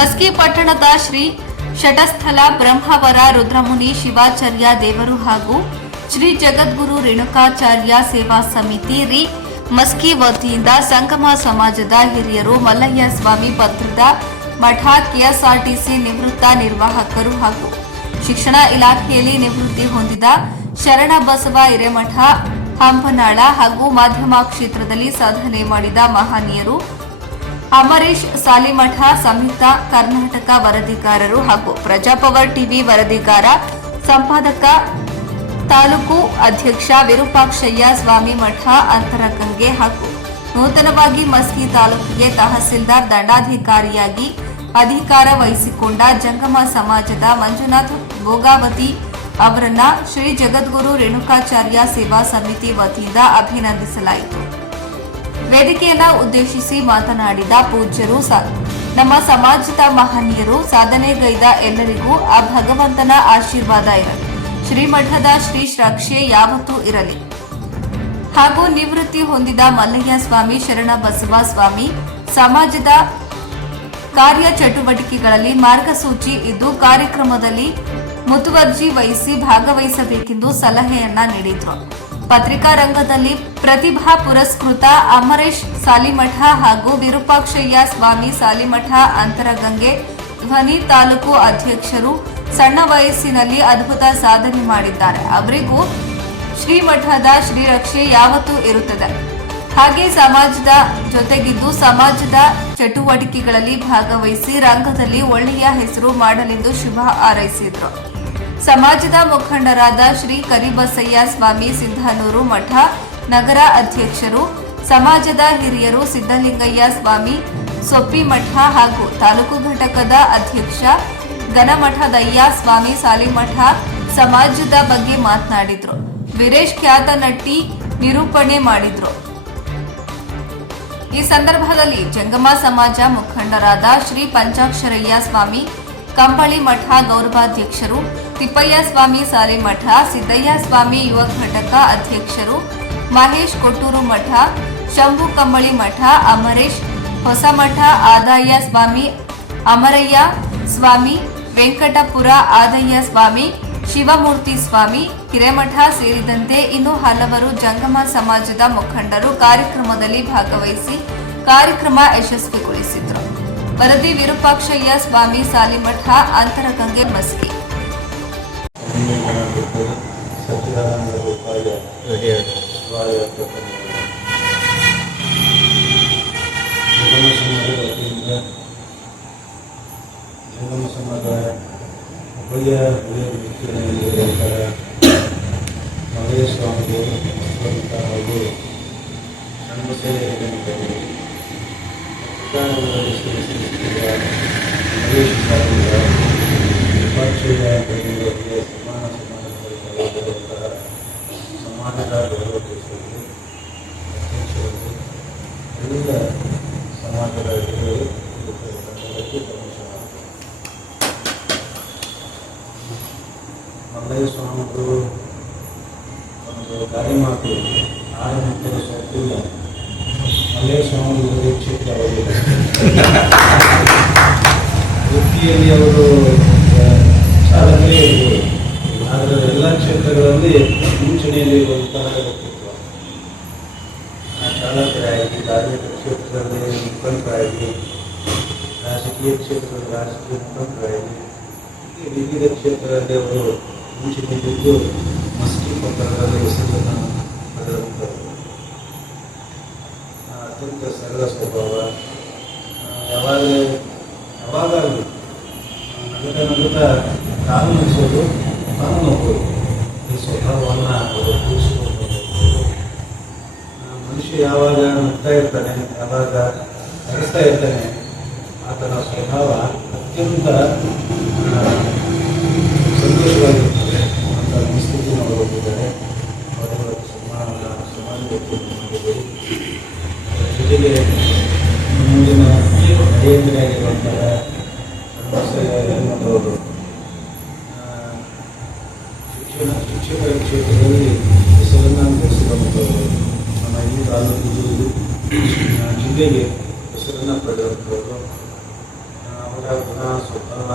ಮಸ್ಕಿ ಪಟ್ಟಣದ ಶ್ರೀ ಶಟಸ್ಥಲ ಬ್ರಹ್ಮವರ ರುದ್ರಮುನಿ ಶಿವಾಚಾರ್ಯ ದೇವರು ಹಾಗೂ ಶ್ರೀ ಜಗದ್ಗುರು ರೇಣುಕಾಚಾರ್ಯ ಸೇವಾ ಸಮಿತಿ ರಿ ಮಸ್ಕಿ ವತಿಯಿಂದ ಸಂಗಮ ಸಮಾಜದ ಹಿರಿಯರು ಮಲ್ಲಯ್ಯ ಸ್ವಾಮಿ ಪತ್ರದ ಮಠ ಕೆಎಸ್ಆರ್ಟಿಸಿ ನಿವೃತ್ತ ನಿರ್ವಾಹಕರು ಹಾಗೂ ಶಿಕ್ಷಣ ಇಲಾಖೆಯಲ್ಲಿ ನಿವೃತ್ತಿ ಹೊಂದಿದ ಶರಣ ಬಸವ ಹಿರೇಮಠ ಹಂಪನಾಳ ಹಾಗೂ ಮಾಧ್ಯಮ ಕ್ಷೇತ್ರದಲ್ಲಿ ಸಾಧನೆ ಮಾಡಿದ ಮಹನೀಯರು ಅಮರೇಶ್ ಸಾಲಿಮಠ ಸಂಯುಕ್ತ ಕರ್ನಾಟಕ ವರದಿಗಾರರು ಹಾಗೂ ಪ್ರಜಾಪವರ್ ಟಿವಿ ವರದಿಗಾರ ಸಂಪಾದಕ ತಾಲೂಕು ಅಧ್ಯಕ್ಷ ವಿರೂಪಾಕ್ಷಯ್ಯ ಸ್ವಾಮಿ ಮಠ ಅಂತರಗಂಗೆ ಹಾಗೂ ನೂತನವಾಗಿ ಮಸ್ಕಿ ತಾಲೂಕಿಗೆ ತಹಸೀಲ್ದಾರ್ ದಂಡಾಧಿಕಾರಿಯಾಗಿ ಅಧಿಕಾರ ವಹಿಸಿಕೊಂಡ ಜಂಗಮ ಸಮಾಜದ ಮಂಜುನಾಥ್ ಭೋಗಾವತಿ ಅವರನ್ನ ಶ್ರೀ ಜಗದ್ಗುರು ರೇಣುಕಾಚಾರ್ಯ ಸೇವಾ ಸಮಿತಿ ವತಿಯಿಂದ ಅಭಿನಂದಿಸಲಾಯಿತು. ವೇದಿಕೆಯನ್ನು ಉದ್ದೇಶಿಸಿ ಮಾತನಾಡಿದ ಪೂಜ್ಯರು ನಮ್ಮ ಸಮಾಜದ ಮಹನೀಯರು ಸಾಧನೆಗೈದ ಎಲ್ಲರಿಗೂ ಆ ಭಗವಂತನ ಆಶೀರ್ವಾದ ಇರಲಿ, ಶ್ರೀಮಠದ ಶ್ರೀ ರಕ್ಷೆ ಯಾವತ್ತೂ ಇರಲಿ ಹಾಗೂ ನಿವೃತ್ತಿ ಹೊಂದಿದ ಮಲ್ಲಯ್ಯ ಸ್ವಾಮಿ ಶರಣ ಬಸವ ಸ್ವಾಮಿ ಸಮಾಜದ ಕಾರ್ಯ ಚಟುವಟಿಕೆಗಳಲ್ಲಿ ಮಾರ್ಗಸೂಚಿ ಇದ್ದು ಕಾರ್ಯಕ್ರಮದಲ್ಲಿ ಮುತುವರ್ಜಿ ವಹಿಸಿ ಭಾಗವಹಿಸಬೇಕೆಂದು ಸಲಹೆಯನ್ನ ನೀಡಿದರು. ಪತ್ರಿಕಾ ರಂಗದಲ್ಲಿ ಪ್ರತಿಭಾ ಪುರಸ್ಕೃತ ಅಮರೇಶ್ ಸಾಲಿಮಠ ಹಾಗೂ ವಿರೂಪಾಕ್ಷಯ್ಯ ಸ್ವಾಮಿ ಸಾಲಿಮಠ ಅಂತರಗಂಗೆ ಧ್ವನಿ ತಾಲೂಕು ಅಧ್ಯಕ್ಷರು ಸಣ್ಣ ವಯಸ್ಸಿನಲ್ಲಿ ಅದ್ಭುತ ಸಾಧನೆ ಮಾಡಿದ್ದಾರೆ. ಅವರಿಗೂ ಶ್ರೀಮಠದ ಶ್ರೀರಕ್ಷೆ ಯಾವತ್ತೂ ಇರುತ್ತದೆ. ಹಾಗೆ ಸಮಾಜದ ಜೊತೆಗಿದ್ದು ಸಮಾಜದ ಚಟುವಟಿಕೆಗಳಲ್ಲಿ ಭಾಗವಹಿಸಿ ರಂಗದಲ್ಲಿ ಒಳ್ಳೆಯ ಹೆಸರು ಮಾಡಲೆಂದು ಶುಭ ಹಾರೈಸಿದರು. ಸಮಾಜದ ಮುಖಂಡರಾದ ಶ್ರೀ ಕರಿಬಸಯ್ಯ ಸ್ವಾಮಿ ಸಿಂಧನೂರು ಮಠ ನಗರ ಅಧ್ಯಕ್ಷರು, ಸಮಾಜದ ಹಿರಿಯರು ಸಿದ್ದಲಿಂಗಯ್ಯ ಸ್ವಾಮಿ ಸೊಪ್ಪಿಮಠ ಹಾಗೂ ತಾಲೂಕು ಘಟಕದ ಅಧ್ಯಕ್ಷ ಗಣಮಠದಯ್ಯ ಸ್ವಾಮಿ ಸಾಲಿಮಠ ಸಮಾಜದ ಬಗ್ಗೆ ಮಾತನಾಡಿದ್ರು. ವೀರೇಶ್ ಖ್ಯಾತ ನಟಿ ನಿರೂಪಣೆ ಮಾಡಿದ್ರು. ಈ ಸಂದರ್ಭದಲ್ಲಿ ಜಂಗಮ ಸಮಾಜ ಮುಖಂಡರಾದ ಶ್ರೀ ಪಂಚಾಕ್ಷರಯ್ಯ ಸ್ವಾಮಿ ಕಂಬಳಿ ಮಠ ಗೌರವಾಧ್ಯಕ್ಷರು, ತಿಪ್ಪಯ್ಯ ಸ್ವಾಮಿ ಸಾಲಿಮಠ, ಸಿದ್ದಯ್ಯ ಸ್ವಾಮಿ ಯುವ ಘಟಕ ಅಧ್ಯಕ್ಷರು, ಮಹೇಶ್ ಕೊಟ್ಟೂರು ಮಠ, ಶಂಭು ಕಂಬಳಿ ಮಠ, ಅಮರೇಶ್ ಹೊಸಮಠ, ಆದಾಯ ಸ್ವಾಮಿ, ಅಮರಯ್ಯ ಸ್ವಾಮಿ, ವೆಂಕಟಪುರ ಆದಯ್ಯ ಸ್ವಾಮಿ, ಶಿವಮೂರ್ತಿ ಸ್ವಾಮಿ, ಹಿರೇಮಠ ಸೇರಿದಂತೆ ಇನ್ನೂ ಹಲವರು ಜಂಗಮ ಸಮಾಜದ ಮುಖಂಡರು ಕಾರ್ಯಕ್ರಮದಲ್ಲಿ ಭಾಗವಹಿಸಿ ಕಾರ್ಯಕ್ರಮ ಯಶಸ್ವಿಗೊಳಿಸಿದರು. ವರದಿ ವಿರೂಪಾಕ್ಷಯ್ಯ ಸ್ವಾಮಿ ಸಾಲಿಮಠ ಅಂತರಗಂಗೆ ಮಸ್ಕಿ. ಜಂಗಮ ಸಮಾಜ ಒಳ್ಳೆಯ ಮಹೇಶ ಸ್ವಾಮಿಗಳು ಹಾಗೂ ಶರಣಬಸಯ್ಯ ಸಮಾಜದ ಗೌರವಗೊಳಿಸುವುದು ಅಧ್ಯಕ್ಷರಲ್ಲಿ ಎಲ್ಲ ಸಮಾಜದ ಹಿರಿಯರು ಮಲ್ಲಯ್ಯ ಸ್ವಾಮಿಗಳು ಒಂದು ಗಾಳಿ ಮಾತು ಆಡಳಿತ ಸೌತಿಲ್ಲ. ಮಲ್ಲಯ್ಯ ಸ್ವಾಮಿಗಳು ಕ್ಷೇತ್ರವಾಗಿ ವೃತ್ತಿಯಲ್ಲಿ ಅವರು ಸಾಧನೆ ಆದರೆ ಎಲ್ಲ ಕ್ಷೇತ್ರಗಳಲ್ಲಿ ಮುಂಚೂಣಿಯಲ್ಲಿ ಇರುವಂತಹ ವ್ಯಕ್ತಿತ್ವ. ಚಾಲಕರಾಗಿ, ಧಾರ್ಮಿಕ ಕ್ಷೇತ್ರದಲ್ಲಿ ಮುಖಂಡರಾಗಿ, ರಾಜಕೀಯ ಕ್ಷೇತ್ರದಲ್ಲಿ ರಾಜಕೀಯ ಮುಖಂಡರಾಗಿ, ವಿವಿಧ ಕ್ಷೇತ್ರದಲ್ಲಿ ಅವರು ಮುಂಚೂಣಿಯಲ್ಲಿದ್ದು ಮಸ್ಕಿ ಪಟ್ಟಣದಲ್ಲಿ ಹೆಸರನ್ನು ಪಡೆದಂಥವರು. ಅತ್ಯಂತ ಸರಳ ಸ್ವಭಾವ, ಯಾವಾಗಲೂ ನಗುತ್ತಾ ಕಾಲು ನಡೆಸೋದು, ಕಾಲು ಹೋಗೋದು, ಈ ಸ್ವಭಾವವನ್ನು ಅವರು ಕೂರಿಸಿಕೊಂಡು ಮನುಷ್ಯ ಯಾವಾಗ ನಗ್ತಾ ಇರ್ತಾನೆ, ಯಾವಾಗ ನಡೆಸ್ತಾ ಇರ್ತಾನೆ, ಆತನ ಸ್ವಭಾವ ಅತ್ಯಂತ ಸಂತೋಷವಾಗಿರ್ತದೆ ಅಂತ ಮನಸ್ಥಿತಿಯನ್ನು ಅವರು ಹೋಗಿದ್ದಾರೆ. ಅವರ ಸಮಾಜಕ್ಕೆ ಮಾಡಿದ್ದೀವಿ. ಜೊತೆಗೆ ಮುಂದಿನ ನಡೆಯಬೇಕಾಗಿರುವಂತಹ ಅವರು ಶಿಕ್ಷಕರ ಕ್ಷೇತ್ರದಲ್ಲಿ ಹೆಸರನ್ನು ಗಳಿಸಿರುವಂಥವರು, ನಮ್ಮ ಈ ತಾಲೂಕಿಗೆ ಜಿಲ್ಲೆಗೆ ಹೆಸರನ್ನು ಪಡೆಯುವಂಥವರು. ಅವರ ಗುಣ ಸ್ವಭಾವ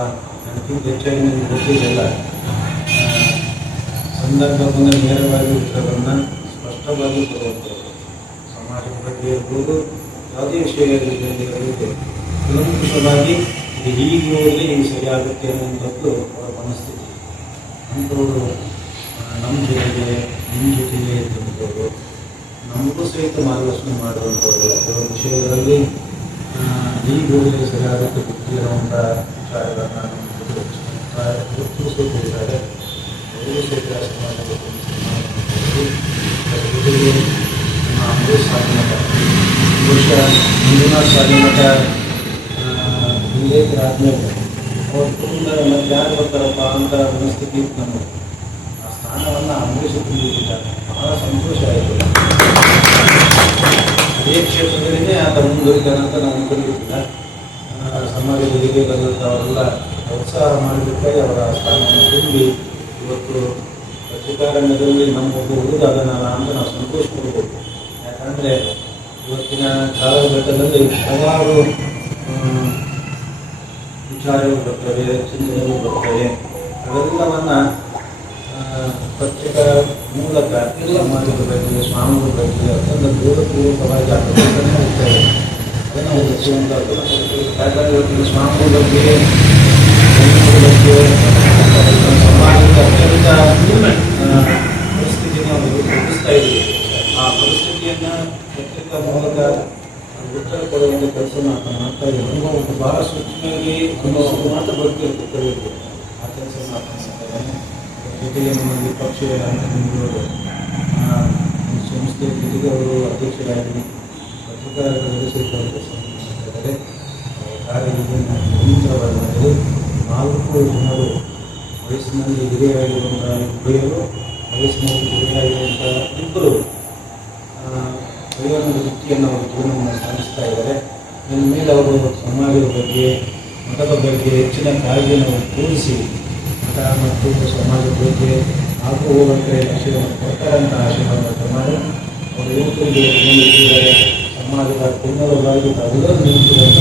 ನನಗಿಂತ ಹೆಚ್ಚಾಗಿ ನನಗೆ ಗೊತ್ತಿರಲಿಲ್ಲ. ಸಂದರ್ಭ ಬಂದ ನೇರವಾಗಿ ಉತ್ತರವನ್ನು ಸ್ಪಷ್ಟವಾಗಿ ಕೊಡುವಂಥದ್ದು. ಸಮಾಜದ ಬಗ್ಗೆ ಇರ್ಬೋದು, ಯಾವುದೇ ವಿಷಯ ಇರಲಿಕ್ಕೆ ಕೂಲಂಕುಷವಾಗಿ ಇದು ಹೀಗೆ ಹೋದರೆ ಈಗ ಸರಿಯಾಗುತ್ತೆ ಅನ್ನುವಂಥದ್ದು ಅವರ ಮನಸ್ಥಿತಿ. ಅಂಥವರು ನಮ್ಮ ಜೊತೆಗೆ ನಿಮ್ಮ ಜೊತೆಗೆ ಇದ್ದಂಥವ್ರು, ನಮಗೂ ಸಹಿತ ಮಾರ್ಗದರ್ಶನ ಮಾಡುವಂಥವ್ರು. ಕೆಲವು ವಿಷಯಗಳಲ್ಲಿ ಹೀಗೆ ಹೋದರೆ ಸರಿಯಾಗುತ್ತೆ ಗೊತ್ತಿರುವಂಥ ವಿಚಾರಗಳನ್ನು ನಮ್ಮ ಸಹಿತ ಇದ್ದಾರೆ. ಅವರು ಸಹಿತ ಸಮಾಜದ ಜೊತೆಗೆ ನಮ್ಮ ಅಂಬರೀಷ್ ಸಾಲಿಮಠ, ಬಹುಶಃ ಮಂಜುನಾಥ್ ಸಾಲಿಮಠ ಆದ್ಮೇಲೆ ಅವ್ರ ಕುಟುಂಬ ಮತ್ತೆ ಯಾರು ಬರ್ತಾರಪ್ಪ ಅಂತ ಮನಸ್ಥಿತಿ ಇತ್ತು ನಮಗೆ. ಆ ಸ್ಥಾನವನ್ನು ಅಂಬರೀಷ್ ತುಂಬಿದ್ದಾರೆ. ಬಹಳ ಸಂತೋಷ ಆಯಿತು. ಅದೇ ಕ್ಷೇತ್ರದಲ್ಲಿನೇ ಆತ ಮುಂದುವರಿತಾನೆ ಅಂತ ನಾವು ಅನ್ಕೊಂಡಿರ್ತಿಲ್ಲ. ಸಮಾಜದ ಹಿರಿಯರಾದಂಥ ಅವರೆಲ್ಲ ಪ್ರೋತ್ಸಾಹ ಮಾಡಬೇಕಾಗಿ ಅವರ ಸ್ಥಾನವನ್ನು ತುಂಬಿ ಇವತ್ತು ಪತ್ರಿಕಾರಂಗದಲ್ಲಿ ನಮ್ಮೊಬ್ಬ ಹುಡುಗಾದನಲ್ಲ ಅಂತ ನಾವು ಸಂತೋಷ ಪಡಬೇಕು. ಯಾಕಂದರೆ ಇವತ್ತಿನ ಕಾಲಘಟ್ಟದಲ್ಲಿ ಹಲವಾರು ವಿಚಾರಗಳು ಬರ್ತವೆ, ಚಿಂತನೆಗಳು ಬರ್ತವೆ. ಅವೆಲ್ಲವನ್ನು ಪತ್ರಿಕಾ ಮೂಲಕ ಸಮಾಜದ ಬಗ್ಗೆ, ಸ್ವಾಮಿಗಳ ಬಗ್ಗೆ ಅದನ್ನು ದೂರಪೂರ್ವಕವಾಗಿ ಅರ್ಥನೇ ಹೋಗ್ತೇವೆ. ಅದನ್ನು ಓದಿಸುವಂಥದ್ದು. ಯಾಕಂದರೆ ಇವತ್ತಿನ ಸ್ವಾಮಿಗಳ ಬಗ್ಗೆ, ಸಮಾಜದ ಅತ್ಯಂತ ಪರಿಸ್ಥಿತಿಯನ್ನು ನಾವು ಎದುರಿಸ್ತಾ ಇದ್ದೀವಿ. ಆ ಪರಿಸ್ಥಿತಿಯನ್ನು ಪತ್ರಿಕಾ ಮೂಲಕ ಉತ್ತರ ಕೊಡುವಂಥ ಕೆಲಸವನ್ನು ಆತ ಮಾಡ್ತಾ ಇದ್ದೀವಿ. ಭಾಳ ಸೂಕ್ಷ್ಮವಾಗಿ ಅನ್ನೋದು ಮಾತ್ರ ಬರ್ತಿರ್ತದೆ. ಆ ಕೆಲಸವನ್ನು ಆತ ಮಾಡ್ತಾಯಿದ್ದಾನೆ. ಜೊತೆಗೆ ನಮ್ಮಲ್ಲಿ ಪಕ್ಷೀಯ ಬೆಂಗಳೂರು ಸಂಸ್ಥೆ ಜೊತೆಗೆ ಅವರು ಅಧ್ಯಕ್ಷರಾಗಿ ಪತ್ರಿಕಾರಂಗದಲ್ಲಿ ಸಹಿತ ಕೆಲಸ ಮಾಡ್ತಾ ಇದ್ದಾರೆ. ಕಾರ್ಯದಲ್ಲಿ ನಿರಂತರವಾಗಿ ಮಾಡಿದೆ. 4 ಜನರು ವಯಸ್ಸಿನಲ್ಲಿ ಹಿರಿಯರಾಗಿರುವಂಥ ಹಿರಿಯರು, ವಯಸ್ಸಿನಲ್ಲಿ ಹಿರಿಯರಾಗಿರುವಂಥ ಇಬ್ಬರು ವಯೋನ ವೃತ್ತಿಯನ್ನು ಅವರು ಜೀವನವನ್ನು ಸಾಗಿಸ್ತಾ ಇದ್ದಾರೆ. ಇನ್ನು ಮೇಲೆ ಅವರು ಸಮಾಜದ ಬಗ್ಗೆ, ಮಠದ ಬಗ್ಗೆ ಹೆಚ್ಚಿನ ಕಾಳಜಿಯನ್ನು ತೋರಿಸಿ ಮಠ ಮತ್ತು ಸಮಾಜದ ಬಗ್ಗೆ ಹಾಗೂ ಹೋಗುವಂಥ ಆಶಯವನ್ನು ಕೊಡ್ತಾರಂಥ ಆಶಯವನ್ನು ಮಾಡಿ ಅವರು ಯುವಕರಿಗೆ ಸಮಾಜದ ಪುಣ್ಯವಾಗಿ ತಾವೆಲ್ಲರೂ ನಿಂತಿರುವಂಥ